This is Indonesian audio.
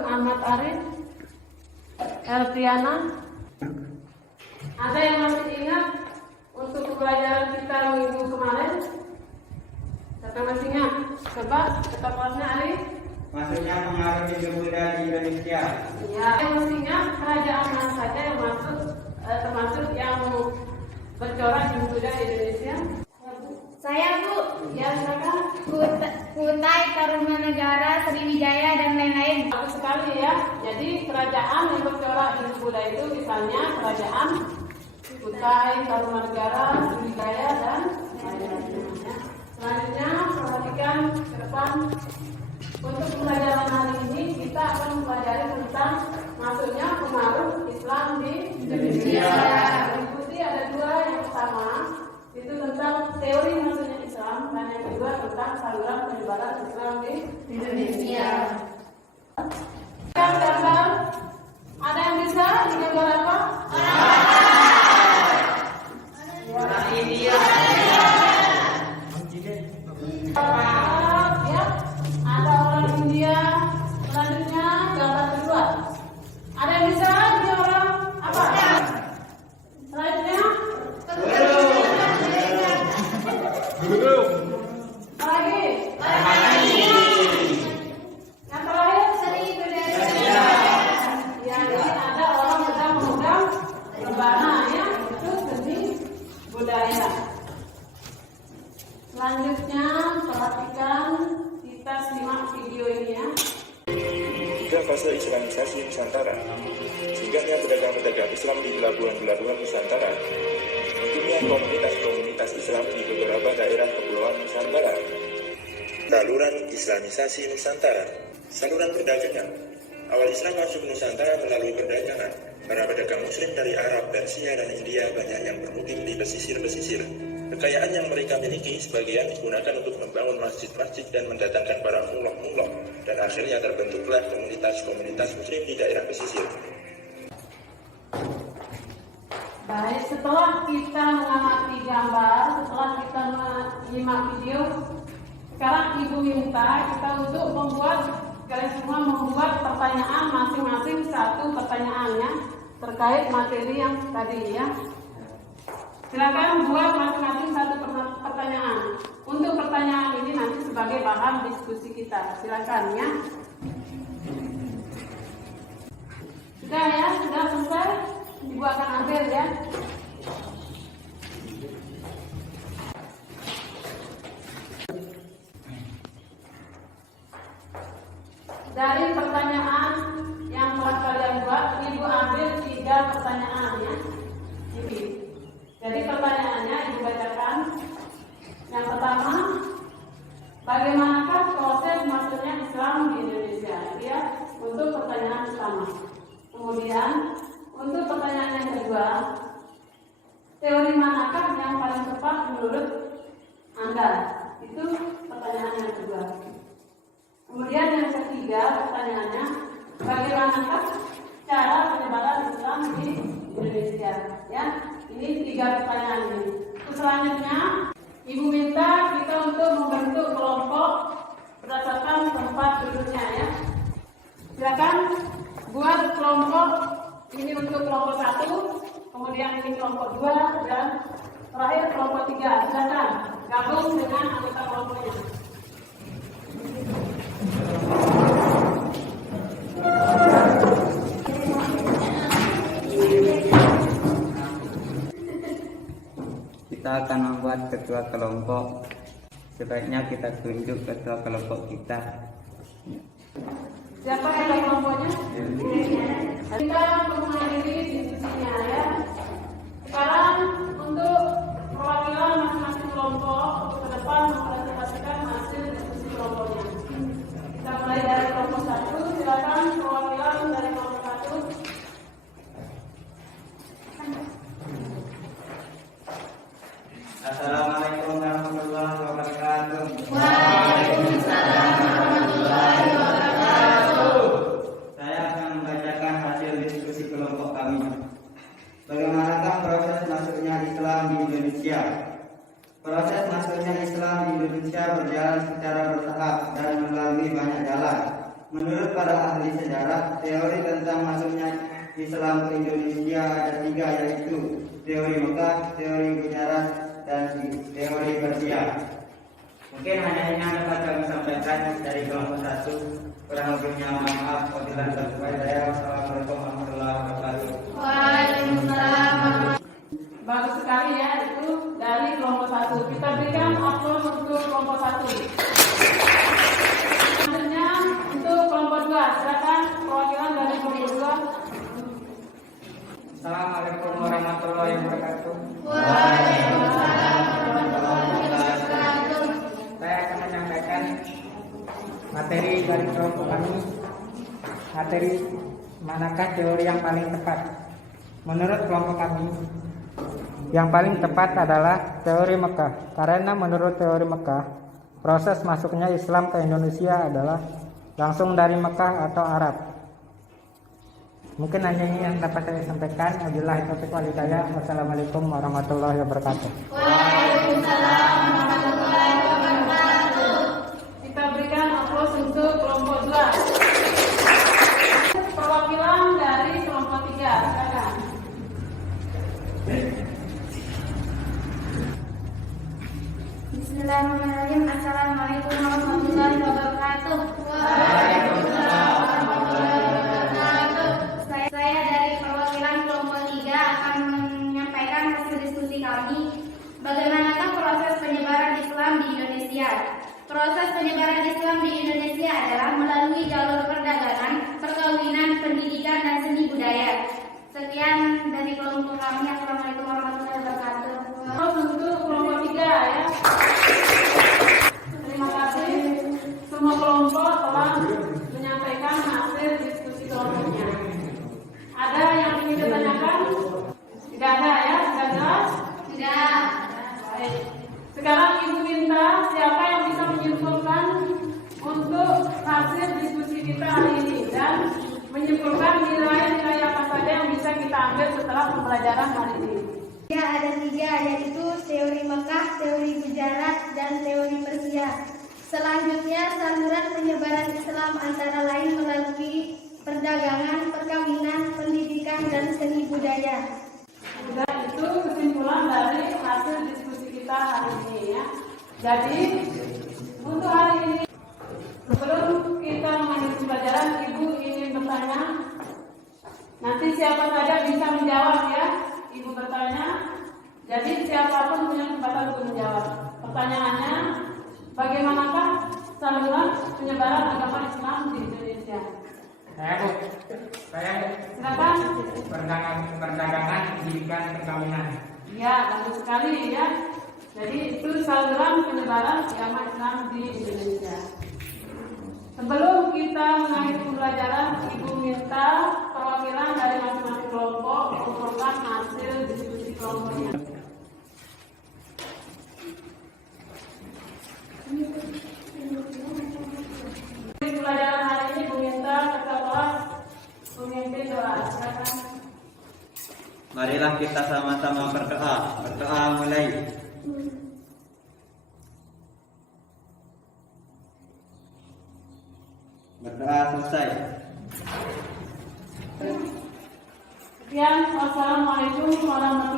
Ahmad Arif, Elviana. Ada yang masih ingat untuk pembelajaran kita minggu kemarin? Siapa masih ingat? Coba kita kelasnya Arif. Maksudnya pengaruh Hindu Buddha di Indonesia. Ya, yang masih ingat kerajaan mana saja yang masuk termasuk yang bercorak Hindu Buddha di Indonesia? Saya Bu. Ya, silakan. Kutai Tarumanegara, Sriwijaya dan lain-lain. Bagus sekali ya. Jadi kerajaan yang bercorak Hindu Buddha itu misalnya kerajaan Kutai, Tarumanegara, Sriwijaya dan lain-lainnya. Selanjutnya perhatikan ke depan. Untuk pembelajaran hari ini kita akan mempelajari tentang masuknya pengaruh Islam di Indonesia. Mengikuti ada dua, yang pertama itu tentang teori masuknya Islam dan yang kedua tentang saluran penyebaran Islam di Indonesia. Gambar, ada yang bisa digambar apa? Orang India. Ya, ada orang India. Selanjutnya gambar kedua. Ada yang bisa ini orang apa? Selanjutnya lagi. Yang terakhir seni budaya. Ya, ini ada orang sedang memegang rebana ya, itu seni budaya. Selanjutnya perhatikan, kita simak video ini ya. Tiga fase Islamisasi Nusantara. Singgahnya pedagang-pedagang Islam di pelabuhan-pelabuhan Nusantara. Munculnya komunitas-komunitas Islam di beberapa daerah kepulauan Nusantara. Saluran Islamisasi Nusantara. Saluran perdagangan. Awal Islam masuk Nusantara melalui perdagangan. Para pedagang Muslim dari Arab, Persia, dan India banyak yang bermukim di pesisir-pesisir. Kekayaan yang mereka miliki sebagian digunakan untuk membangun masjid-masjid dan mendatangkan para mullah-mullah, dan akhirnya terbentuklah komunitas-komunitas Muslim di daerah pesisir. Baik, setelah kita mengamati gambar, setelah kita menyimak video, sekarang Ibu minta kita untuk kalian semua membuat pertanyaan masing-masing satu pertanyaannya terkait materi yang tadi ya. Silakan buat masing-masing satu pertanyaan. Untuk pertanyaan ini nanti sebagai bahan diskusi kita. Silakan ya. Sudah ya, sudah selesai. Ibu akan ambil ya. Dari pertanyaan yang telah kalian buat, Ibu ambil 3 pertanyaan ya. Jadi pertanyaannya Ibu bacakan. Yang pertama, bagaimanakah proses masuknya Islam di Indonesia? Ya, untuk pertanyaan pertama. Kemudian untuk pertanyaan yang kedua, teori manakah yang paling tepat menurut Anda? Itu pertanyaan yang kedua. Kemudian yang ketiga pertanyaannya, bagaimanakah cara penyebaran Islam di Indonesia? Ya, ini 3 pertanyaan ini. Selanjutnya, Ibu minta kita untuk membentuk kelompok berdasarkan tempat duduknya ya. Silakan buat kelompok ini untuk kelompok 1, kemudian ini kelompok 2 dan terakhir kelompok 3. Silakan gabung dengan anggota kelompoknya. Kita akan membuat ketua kelompok. Sebaiknya kita tunjuk ketua kelompok kita. Siapa ketua kelompoknya? Kita mengakhiri diskusinya ya. Sekarang untuk perwakilan masing-masing kelompok untuk ke depan mempresentasikan hasil diskusi kelompoknya. Kita mulai dari kelompok 1. Silakan perwakilan dari kelompok 1. Assalamualaikum warahmatullahi wabarakatuh. Waalaikumsalam warahmatullahi wabarakatuh. Saya akan membacakan hasil diskusi kelompok kami. Bagaimanakah proses masuknya Islam di Indonesia? Proses masuknya Islam di Indonesia berjalan secara bertahap dan melalui banyak jalan. Menurut para ahli sejarah, teori tentang masuknya Islam ke Indonesia ada 3, yaitu teori Mekah, teori Gujarat, dan teori Persia. Mungkin hanya ini yang dapat kami sampaikan dari kelompok 1. Kurang lebihnya mohon maaf. Wabillahi taufiq wal hidayah. Wassalamualaikum warahmatullahi wabarakatuh. Waalaikumsalam. Bagus sekali ya, itu dari kelompok 1. Kita berikan aplaus untuk kelompok 1. Selanjutnya untuk kelompok 2. Silakan perwakilan dari kelompok 2. Assalamualaikum warahmatullahi wabarakatuh. Waalaikumsalam warahmatullahi wabarakatuh. Saya akan menyampaikan materi dari kelompok kami. Materi manakah teori yang paling tepat? Menurut kelompok kami, yang paling tepat adalah teori Mekah. Karena menurut teori Mekah, proses masuknya Islam ke Indonesia adalah langsung dari Mekah atau Arab. Mungkin hanya ini yang dapat saya sampaikan. Wabillahi taufiq wal hidayah. Wassalamualaikum warahmatullahi wabarakatuh. Waalaikumsalam warahmatullahi wabarakatuh. Kita berikan aplaus untuk kelompok 2. Perwakilan dari kelompok 3. Silakan. Bismillahirrahmanirrahim. Assalamualaikum warahmatullahi wabarakatuh. Waalaikumsalam warahmatullahi wabarakatuh. Saya dari perwakilan kelompok 3 akan menyampaikan hasil diskusi kami. Bagaimanakah proses penyebaran Islam di Indonesia? Proses penyebaran Islam di Indonesia adalah melalui jalur perdagangan, perkawinan, pendidikan, dan seni budaya. Sekian dari kelompok kami. Assalamualaikum warahmatullahi wabarakatuh. Aplaus untuk kelompok 3 ya. Terima kasih. Semua kelompok telah menyampaikan hasil diskusi kelompoknya. Ada yang ingin ditanyakan? Tidak ada ya? Sudah jelas? Tidak. Baik. Sekarang Ibu minta siapa yang bisa menyimpulkan untuk hasil diskusi kita hari ini dan menyimpulkan nilai-nilai apa saja yang bisa kita ambil setelah pembelajaran hari ini. Ya, ada 3, yaitu teori Mekah, teori Gujarat, dan teori Persia. Selanjutnya, saluran penyebaran Islam antara lain melalui perdagangan, perkawinan, pendidikan, dan seni budaya. Dan itu kesimpulan dari hasil diskusi kita hari ini ya. Jadi untuk hari ini sebelum kita mengakhiri pembelajaran, Ibu ingin bertanya. Nanti siapa saja bisa menjawab ya. Ibu bertanya. Jadi siapapun punya kesempatan untuk menjawab. Pertanyaannya, bagaimanakah saluran penyebaran agama Islam di Indonesia? Saya Bu. Silakan. Perdagangan, pendidikan, perkawinan. Ya, bagus sekali ya. Jadi itu saluran penyebaran agama Islam di Indonesia. Sebelum kita mengakhiri pembelajaran, Ibu minta perwakilan dari masing-masing kelompok mengumpulkan hasil diskusi kelompoknya. Di pembelajaran hari ini, Ibu minta ketua kelas memimpin doa. Silakan. Marilah kita sama-sama berdoa. Berdoa mulai. Berdoa selesai. Sekian, wassalamualaikum warahmatullahi wabarakatuh.